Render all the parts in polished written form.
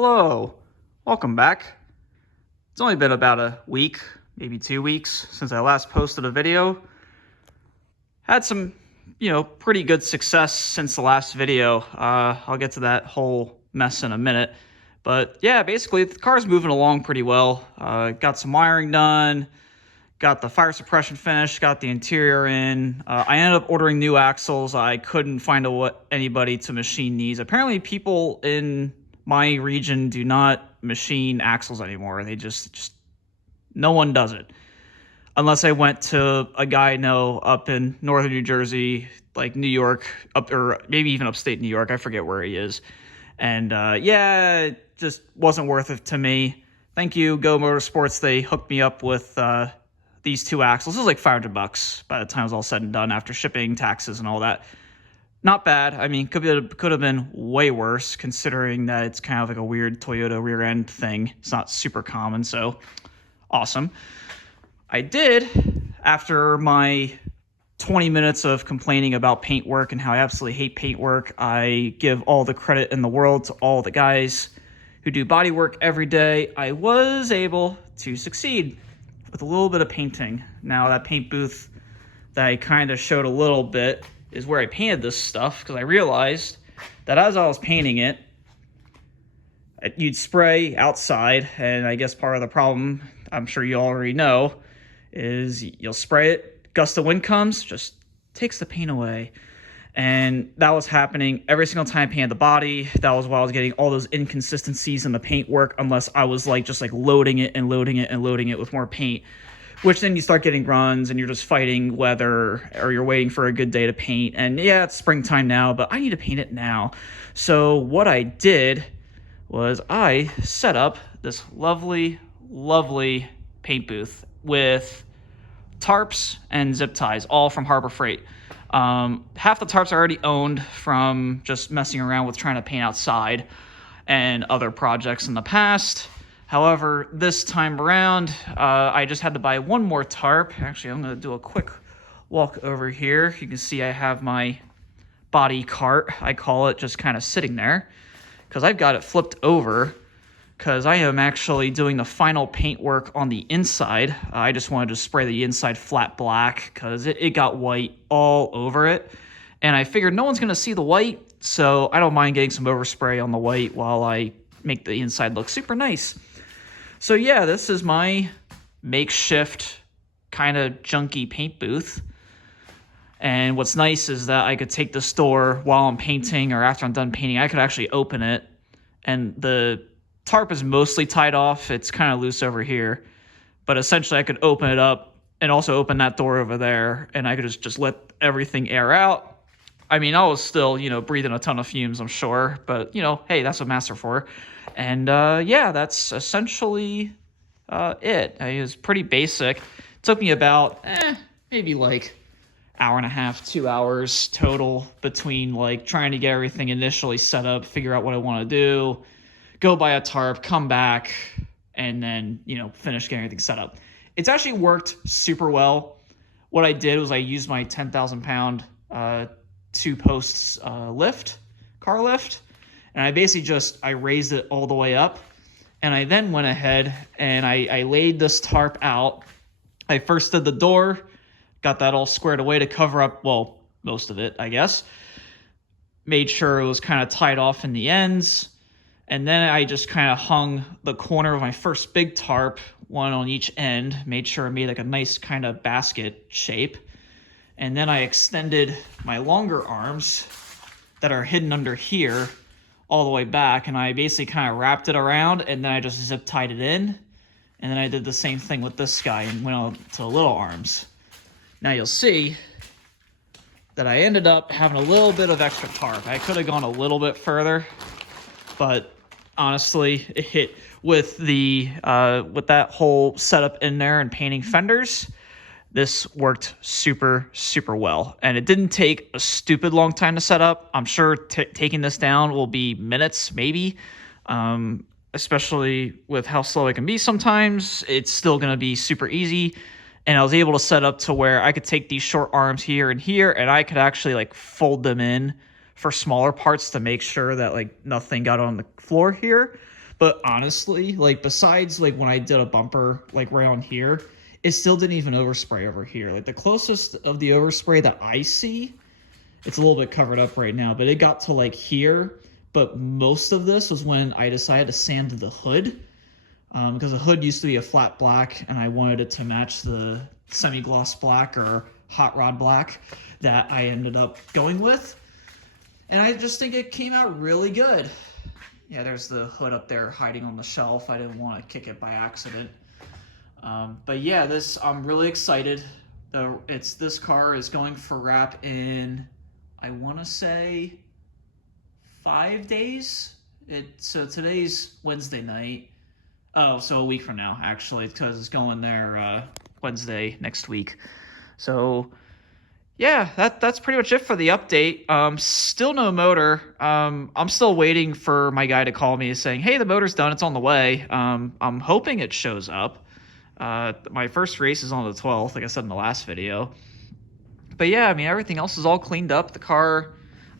Hello, welcome back. It's only been about a week, maybe 2 weeks since I last posted a video. Had some, pretty good success since the last video. I'll get to that whole mess in a minute. But yeah, basically the car's moving along pretty well. Got some wiring done, got the fire suppression finished, got the interior in. I ended up ordering new axles. I couldn't find anybody to machine these. Apparently people in my region do not machine axles anymore. They just no one does it. Unless I went to a guy I know up in northern New Jersey, like New York, or maybe even upstate New York. I forget where he is. And yeah, it just wasn't worth it to me. Thank you, Go Motorsports. They hooked me up with these two axles. This was like $500 by the time it was all said and done after shipping, taxes, and all that. Not bad. I mean, could have been way worse considering that it's kind of like a weird Toyota rear end thing. It's not super common, so awesome. I did, after my 20 minutes of complaining about paint work and how I absolutely hate paint work, I give all the credit in the world to all the guys who do body work every day. I was able to succeed with a little bit of painting. Now, that paint booth that I kind of showed a little bit is where I painted this stuff, because I realized that as I was painting it, you'd spray outside, and I guess part of the problem, I'm sure you already know, is you'll spray it, gust of wind comes, just takes the paint away. And that was happening every single time I painted the body. That was why I was getting all those inconsistencies in the paint work, unless I was just loading it and loading it and loading it with more paint, which then you start getting runs and you're just fighting weather, or you're waiting for a good day to paint. And yeah, it's springtime now, but I need to paint it now. So what I did was I set up this lovely, lovely paint booth with tarps and zip ties, all from Harbor Freight. Half the tarps I already owned from just messing around with trying to paint outside and other projects in the past. However, this time around, I just had to buy one more tarp. Actually, I'm going to do a quick walk over here. You can see I have my body cart, I call it, just kind of sitting there, because I've got it flipped over, because I am actually doing the final paint work on the inside. I just wanted to spray the inside flat black, because it got white all over it. And I figured no one's going to see the white, so I don't mind getting some overspray on the white while I make the inside look super nice. So yeah, this is my makeshift kind of junky paint booth. And what's nice is that I could take this door while I'm painting, or after I'm done painting, I could actually open it. And the tarp is mostly tied off. It's kind of loose over here. But essentially I could open it up and also open that door over there, and I could just let everything air out. I mean, I was still, breathing a ton of fumes, I'm sure. But, hey, that's what masks are for. And yeah, that's essentially it. It was pretty basic. It took me about maybe hour and a half, 2 hours total between trying to get everything initially set up, figure out what I want to do, go buy a tarp, come back, and then, finish getting everything set up. It's actually worked super well. What I did was I used my 10,000 pound 2 posts car lift. And I basically I raised it all the way up. And I then went ahead and I laid this tarp out. I first did the door, got that all squared away to cover up, well, most of it, I guess. Made sure it was kind of tied off in the ends. And then I just kind of hung the corner of my first big tarp, one on each end, made sure I made a nice kind of basket shape. And then I extended my longer arms that are hidden under here all the way back, and I basically kind of wrapped it around, and then I just zip tied it in. And then I did the same thing with this guy and went on to the little arms. Now you'll see that I ended up having a little bit of extra tarp. I could have gone a little bit further, but honestly, it hit with that whole setup in there and painting fenders. This worked super, super well. And it didn't take a stupid long time to set up. I'm sure taking this down will be minutes, maybe. Especially with how slow it can be sometimes. It's still going to be super easy. And I was able to set up to where I could take these short arms here, and I could actually fold them in for smaller parts to make sure that nothing got on the floor here. But honestly, like besides like when I did a bumper like right on here, it still didn't even overspray over here. Like the closest of the overspray that I see, it's a little bit covered up right now, but it got to like here. But most of this was when I decided to sand the hood, because the hood used to be a flat black and I wanted it to match the semi-gloss black or hot rod black that I ended up going with. And I just think it came out really good. Yeah, there's the hood up there hiding on the shelf. I didn't want to kick it by accident. But yeah, I'm really excited. This car is going for wrap in, I want to say, 5 days. So today's Wednesday night. Oh, so a week from now, actually, because it's going there Wednesday next week. So yeah, that's pretty much it for the update. Still no motor. I'm still waiting for my guy to call me saying, hey, the motor's done, it's on the way. I'm hoping it shows up. My first race is on the 12th, like I said in the last video. But yeah, I mean, everything else is all cleaned up. The car,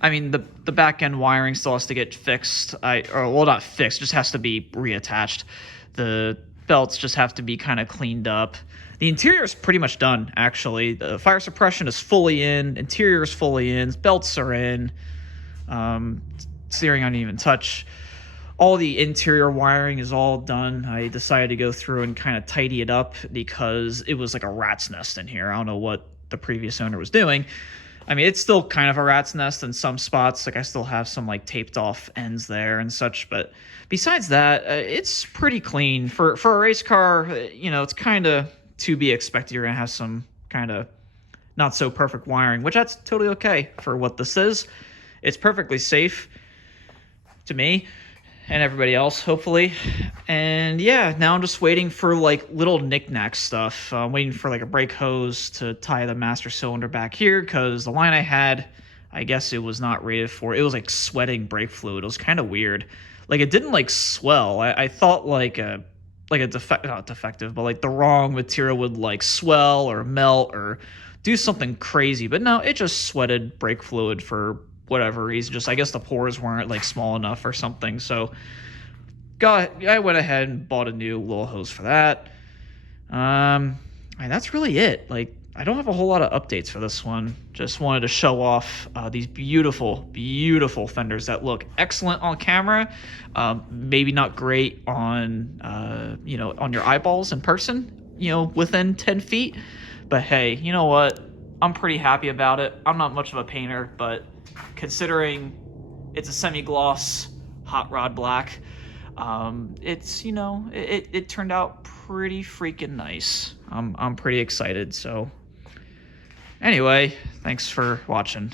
I mean, the back end wiring still has to get fixed. Well, not fixed, just has to be reattached. The belts just have to be kind of cleaned up. The interior is pretty much done, actually. The fire suppression is fully in. Interior is fully in. Belts are in. Steering I didn't even touch. All the interior wiring is all done. I decided to go through and kind of tidy it up because it was like a rat's nest in here. I don't know what the previous owner was doing. I mean, it's still kind of a rat's nest in some spots. Like I still have some like taped off ends there and such. But besides that, it's pretty clean. For a race car, you know, it's kind of to be expected. You're going to have some kind of not so perfect wiring, which that's totally okay for what this is. It's perfectly safe to me and everybody else, hopefully. And yeah, now I'm just waiting for like little knick-knack stuff. I'm waiting for like a brake hose to tie the master cylinder back here, because the line I had, I guess it was not rated for. It was like sweating brake fluid. It was kind of weird. Like it didn't like swell. I thought like a not defective, but like the wrong material would like swell or melt or do something crazy. But no, it just sweated brake fluid for whatever reason. Just I guess the pores weren't like small enough or something. So I went ahead and bought a new little hose for that. And that's really it. Like I don't have a whole lot of updates for this one. Just wanted to show off these beautiful, beautiful fenders that look excellent on camera. Maybe not great on on your eyeballs in person, within 10 feet. But hey, you know what? I'm pretty happy about it. I'm not much of a painter, but considering it's a semi-gloss hot rod black, it turned out pretty freaking nice. I'm pretty excited. So anyway, thanks for watching.